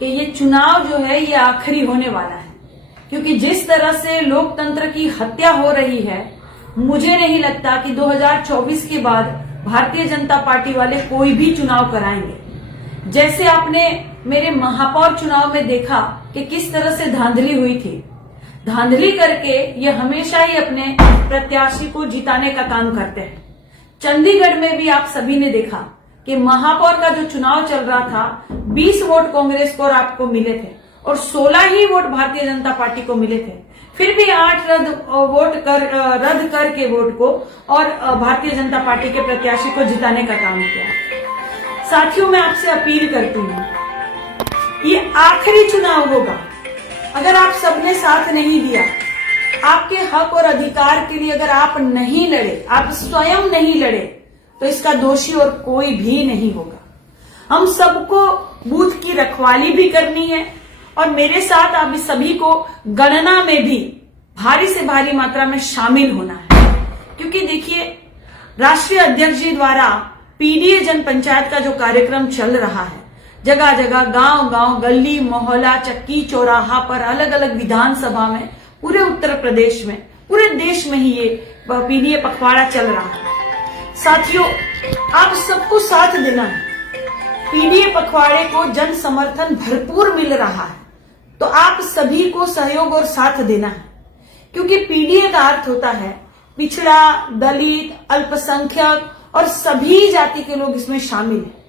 कि ये चुनाव जो है ये आखिरी होने वाला है, क्योंकि जिस तरह से लोकतंत्र की हत्या हो रही है, मुझे नहीं लगता कि 2024 के बाद भारतीय जनता पार्टी वाले कोई भी चुनाव कराएंगे। जैसे आपने मेरे महापौर चुनाव में देखा कि किस तरह से धांधली हुई थी, धांधली करके ये हमेशा ही अपने प्रत्याशी को जिताने का काम करते हैं। चंडीगढ़ में भी आप सभी ने देखा कि महापौर का जो चुनाव चल रहा था, 20 वोट कांग्रेस को और आपको मिले थे और 16 ही वोट भारतीय जनता पार्टी को मिले थे। फिर भी 8 रद्द करके वोट को और भारतीय जनता पार्टी के प्रत्याशी को जिताने का काम किया। साथियों, मैं आपसे अपील करती हूँ, ये आखिरी चुनाव होगा। अगर आप सबने साथ नहीं दिया, आपके हक और अधिकार के लिए अगर आप नहीं लड़े, आप स्वयं नहीं लड़े, तो इसका दोषी और कोई भी नहीं होगा। हम सबको बूथ की रखवाली भी करनी है और मेरे साथ आप सभी को गणना में भी भारी से भारी मात्रा में शामिल होना है, क्योंकि देखिए, राष्ट्रीय अध्यक्ष जी द्वारा पीडीए जन पंचायत का जो कार्यक्रम चल रहा है, जगह जगह, गांव गांव, गली मोहल्ला, चक्की चौराहा पर, अलग अलग विधानसभा में, पूरे उत्तर प्रदेश में, पूरे देश में ही ये पीडीए पखवाड़ा चल रहा है। साथियों, आप सबको साथ देना है। पीडीए पखवाड़े को जन समर्थन भरपूर मिल रहा है, तो आप सभी को सहयोग और साथ देना है, क्योंकि पीडीए का अर्थ होता है पिछड़ा, दलित, अल्पसंख्यक और सभी जाति के लोग इसमें शामिल हैं।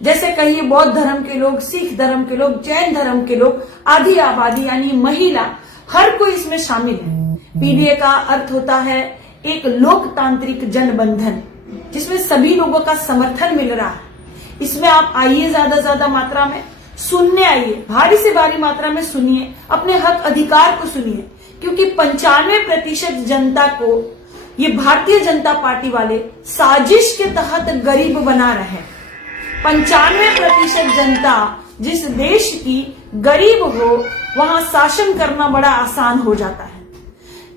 जैसे कहिए बौद्ध धर्म के लोग, सिख धर्म के लोग, जैन धर्म के लोग, आधी आबादी यानी महिला, हर कोई इसमें शामिल है। पीडीए का अर्थ होता है एक लोकतांत्रिक जनबंधन, जिसमें सभी लोगों का समर्थन मिल रहा है। इसमें आप आइए, ज्यादा मात्रा में सुनने आइए, भारी से भारी मात्रा में सुनिए, अपने हक अधिकार को सुनिए, क्योंकि 95% जनता को ये भारतीय जनता पार्टी वाले साजिश के तहत गरीब बना रहे हैं। 95% जनता जिस देश की गरीब हो, वहां शासन करना बड़ा आसान हो जाता है।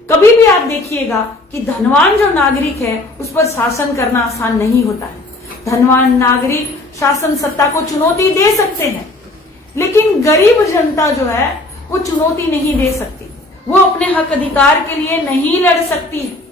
कभी भी आप देखिएगा कि धनवान जो नागरिक है, उस पर शासन करना आसान नहीं होता है। धनवान नागरिक शासन सत्ता को चुनौती दे सकते हैं, लेकिन गरीब जनता जो है वो चुनौती नहीं दे सकती, वो अपने हक अधिकार के लिए नहीं लड़ सकती है।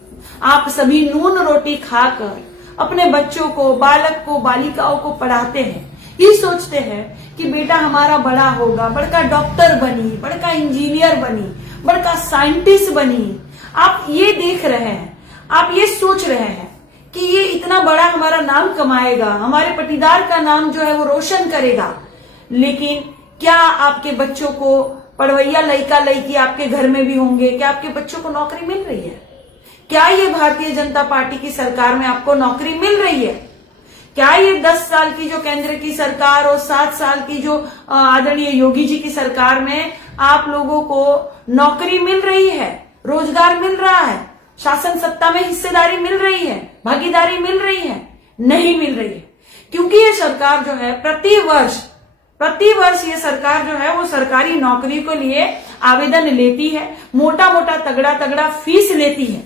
आप सभी नून रोटी खाकर अपने बच्चों को, बालक को, बालिकाओं को पढ़ाते हैं, ये सोचते हैं कि बेटा हमारा बड़ा होगा, बड़का डॉक्टर बनी, बड़का इंजीनियर बनी, बड़का साइंटिस्ट बनी। आप ये देख रहे हैं, आप ये सोच रहे हैं कि ये इतना बड़ा हमारा नाम कमाएगा, हमारे पटीदार का नाम जो है वो रोशन करेगा। लेकिन क्या आपके बच्चों को, पढ़वैया लड़का लड़की आपके घर में भी होंगे, क्या आपके बच्चों को नौकरी मिल रही है? क्या ये भारतीय जनता पार्टी की सरकार में आपको नौकरी मिल रही है? क्या ये 10 साल की जो केंद्र की सरकार और 7 साल की जो आदरणीय योगी जी की सरकार में आप लोगों को नौकरी मिल रही है, रोजगार मिल रहा है, शासन सत्ता में हिस्सेदारी मिल रही है, भागीदारी मिल रही है? नहीं मिल रही है, क्योंकि ये सरकार जो है प्रति वर्ष ये सरकार जो है वो सरकारी नौकरी के लिए आवेदन लेती है, मोटा तगड़ा फीस लेती है,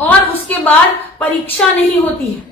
और उसके बाद परीक्षा नहीं होती है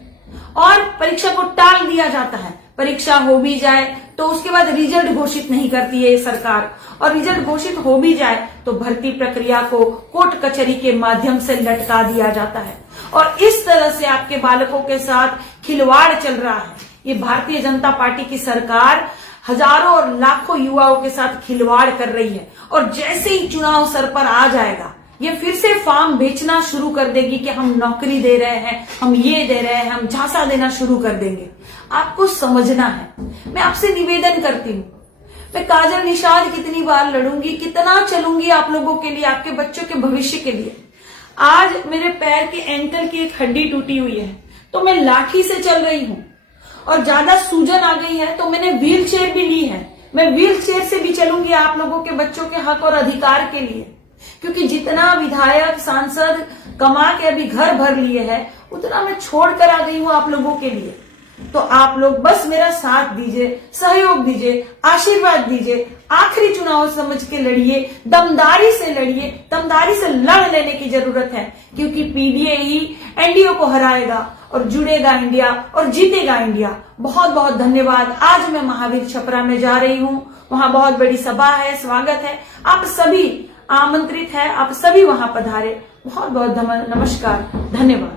और परीक्षा को टाल दिया जाता है। परीक्षा हो भी जाए तो उसके बाद रिजल्ट घोषित नहीं करती है ये सरकार, और रिजल्ट घोषित हो भी जाए तो भर्ती प्रक्रिया को कोर्ट कचहरी के माध्यम से लटका दिया जाता है, और इस तरह से आपके बालकों के साथ खिलवाड़ चल रहा है। ये भारतीय जनता पार्टी की सरकार हजारों और लाखों युवाओं के साथ खिलवाड़ कर रही है, और जैसे ही चुनाव सर पर आ जाएगा, ये फिर से फॉर्म बेचना शुरू कर देगी कि हम नौकरी दे रहे हैं, हम ये दे रहे हैं, हम झांसा देना शुरू कर देंगे। आपको समझना है, मैं आपसे निवेदन करती हूँ, मैं काजल निषाद कितनी बार लड़ूंगी, कितना चलूंगी आप लोगों के लिए, आपके बच्चों के भविष्य के लिए। आज मेरे पैर के एंकल की एक हड्डी टूटी हुई है, तो मैं लाठी से चल रही हूँ, और ज्यादा सूजन आ गई है तो मैंने व्हील चेयर भी ली है। मैं व्हील चेयर से भी चलूंगी आप लोगों के बच्चों के हक और अधिकार के लिए, क्योंकि जितना विधायक सांसद कमा के अभी घर भर लिए है, उतना मैं छोड़ कर आ गई हूँ आप लोगों के लिए। तो आप लोग बस मेरा साथ दीजिए, सहयोग दीजिए, आशीर्वाद दीजिए, आखिरी चुनाव समझ के लड़िए, दमदारी से लड़िए, दमदारी से लड़ लेने की जरूरत है, क्योंकि पीडीए ही एनडीए को हराएगा और जुड़ेगा इंडिया और जीतेगा इंडिया। बहुत बहुत धन्यवाद। आज मैं महावीर छपरा में जा रही हूँ, वहां बहुत बड़ी सभा है, स्वागत है, आप सभी आमंत्रित है, आप सभी वहां पधारे। बहुत बहुत नमस्कार, धन्यवाद।